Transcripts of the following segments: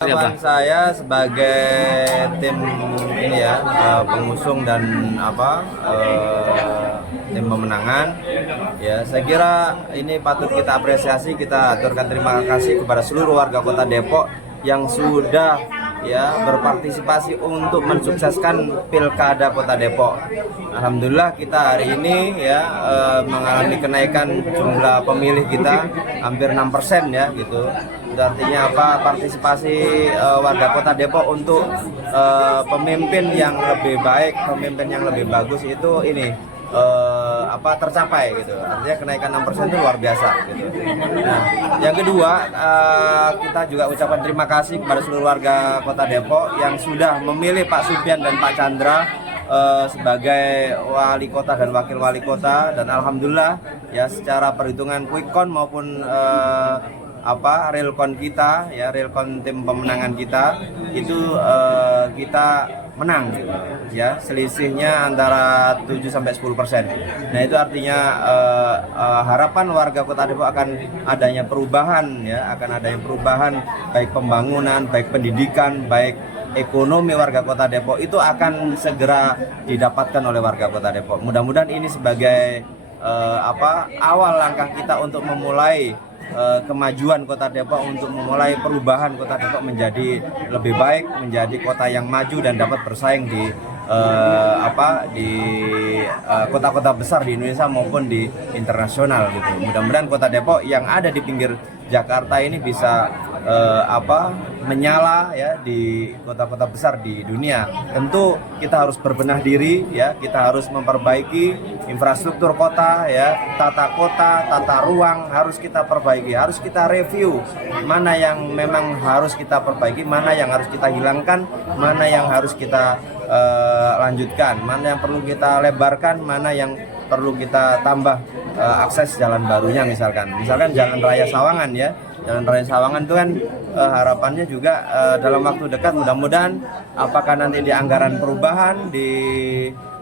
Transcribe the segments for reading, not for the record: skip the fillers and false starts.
Harapan saya sebagai tim ini ya, pengusung dan tim pemenangan ya, saya kira ini patut kita apresiasi, kita aturkan terima kasih kepada seluruh warga Kota Depok yang sudah ya berpartisipasi untuk mensukseskan Pilkada Kota Depok. Alhamdulillah kita hari ini ya mengalami kenaikan jumlah pemilih kita hampir 6% ya gitu. Itu artinya partisipasi warga Kota Depok untuk pemimpin yang lebih baik, pemimpin yang lebih bagus itu ini tercapai gitu. Artinya kenaikan 6% itu luar biasa gitu. Nah, yang kedua, kita juga ucapkan terima kasih kepada seluruh warga Kota Depok yang sudah memilih Pak Supyan dan Pak Chandra sebagai wali kota dan wakil wali kota, dan alhamdulillah ya secara perhitungan quick count maupun real count kita ya, real count tim pemenangan kita itu kita menang gitu ya, selisihnya antara 7-10%. Nah itu artinya harapan warga Kota Depok akan adanya perubahan ya, akan adanya perubahan baik pembangunan, baik pendidikan, baik ekonomi warga Kota Depok itu akan segera didapatkan oleh warga Kota Depok. Mudah-mudahan ini sebagai awal langkah kita untuk memulai kemajuan Kota Depok, untuk memulai perubahan Kota Depok menjadi lebih baik, menjadi kota yang maju dan dapat bersaing di kota-kota besar di Indonesia maupun di internasional gitu. Mudah-mudahan Kota Depok yang ada di pinggir Jakarta ini bisa menyala ya di kota-kota besar di dunia. Tentu kita harus berbenah diri ya, kita harus memperbaiki infrastruktur kota ya, tata kota, tata ruang harus kita perbaiki, harus kita review mana yang memang harus kita perbaiki, mana yang harus kita hilangkan, mana yang harus kita lanjutkan, mana yang perlu kita lebarkan, mana yang perlu kita tambah akses jalan barunya misalkan Jalan Raya Sawangan ya. Jalan Raya Sawangan itu kan harapannya juga dalam waktu dekat mudah-mudahan apakah nanti di anggaran perubahan di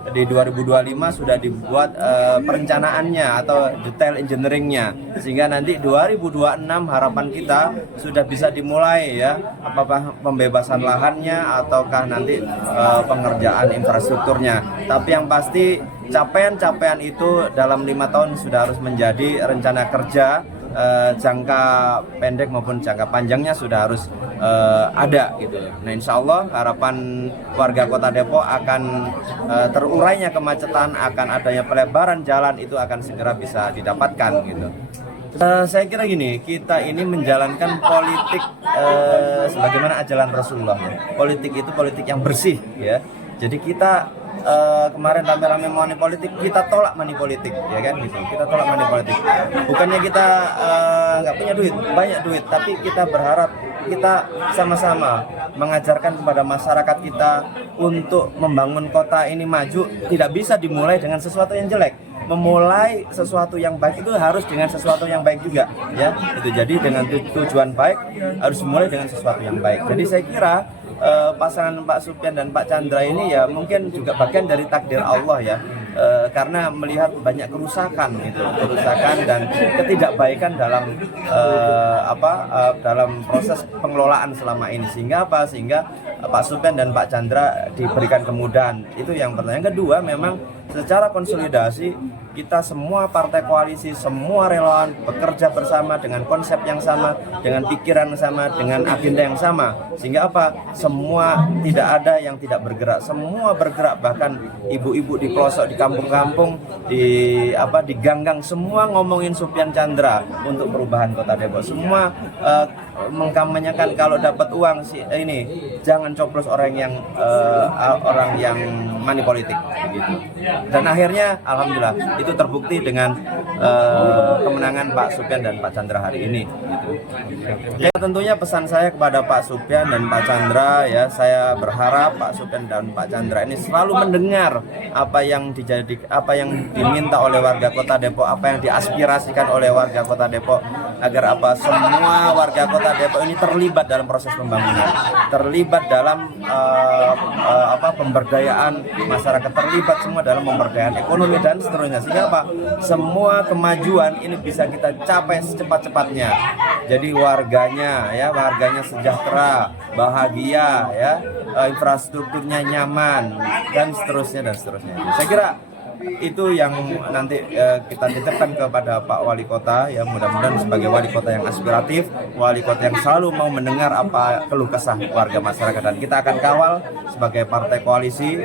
2025 sudah dibuat perencanaannya atau detail engineeringnya, sehingga nanti 2026 harapan kita sudah bisa dimulai ya, apakah pembebasan lahannya ataukah nanti pengerjaan infrastrukturnya. Tapi yang pasti capaian-capaian itu dalam 5 tahun sudah harus menjadi rencana kerja jangka pendek maupun jangka panjangnya sudah harus ada gitu. Nah insya Allah harapan warga Kota Depok akan terurainya kemacetan, akan adanya pelebaran jalan itu akan segera bisa didapatkan gitu. Saya kira gini, kita ini menjalankan politik sebagaimana ajaran Rasulullah ya. Politik itu politik yang bersih ya. Jadi kita kemarin rame-rame money politik, kita tolak money politik ya kan gitu. Kita tolak money politik. Bukannya kita nggak punya duit, banyak duit, tapi kita berharap kita sama-sama mengajarkan kepada masyarakat kita untuk membangun kota ini maju tidak bisa dimulai dengan sesuatu yang jelek. Memulai sesuatu yang baik itu harus dengan sesuatu yang baik juga ya. Itu jadi dengan tujuan baik harus dimulai dengan sesuatu yang baik. Jadi saya kira pasangan Pak Supyan dan Pak Chandra ini ya mungkin juga bagian dari takdir Allah ya, karena melihat banyak kerusakan gitu, kerusakan dan ketidakbaikan dalam dalam proses pengelolaan selama ini, sehingga Pak Supyan dan Pak Chandra diberikan kemudahan. Itu yang pertama. Yang kedua, memang secara konsolidasi kita semua partai koalisi, semua relawan bekerja bersama dengan konsep yang sama, dengan pikiran yang sama, dengan agenda yang sama, sehingga semua tidak ada yang tidak bergerak, semua bergerak, bahkan ibu-ibu di pelosok, di kampung-kampung, di ganggang, semua ngomongin Supyan Chandra untuk perubahan Kota Depok. Semua mengkampanyekan kalau dapat uang ini jangan coblos orang yang money politik gitu. Dan akhirnya alhamdulillah itu terbukti dengan kemenangan Pak Supyan dan Pak Chandra hari ini gitu. Ya, tentunya pesan saya kepada Pak Supyan dan Pak Chandra ya, saya berharap Pak Supyan dan Pak Chandra ini selalu mendengar apa yang diminta oleh warga Kota Depok, apa yang diaspirasikan oleh warga Kota Depok. agar apa, semua warga Kota Depok ini terlibat dalam proses pembangunan, terlibat dalam pemberdayaan masyarakat, terlibat semua dalam pemberdayaan ekonomi dan seterusnya, sehingga apa, semua kemajuan ini bisa kita capai secepat-cepatnya. Jadi warganya sejahtera, bahagia, ya, infrastrukturnya nyaman dan seterusnya. Saya kira itu yang nanti kita titipkan kepada Pak Wali Kota, ya, mudah-mudahan sebagai wali kota yang aspiratif, wali kota yang selalu mau mendengar apa keluh kesah warga masyarakat, dan kita akan kawal sebagai partai koalisi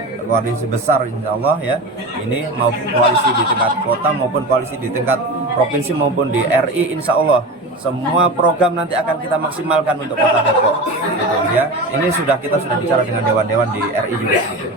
besar insya Allah, ya, ini maupun koalisi di tingkat kota maupun koalisi di tingkat provinsi maupun di RI, insya Allah semua program nanti akan kita maksimalkan untuk Kota Depok, gitu, ya. Ini kita sudah bicara dengan dewan-dewan di RI juga, gitu.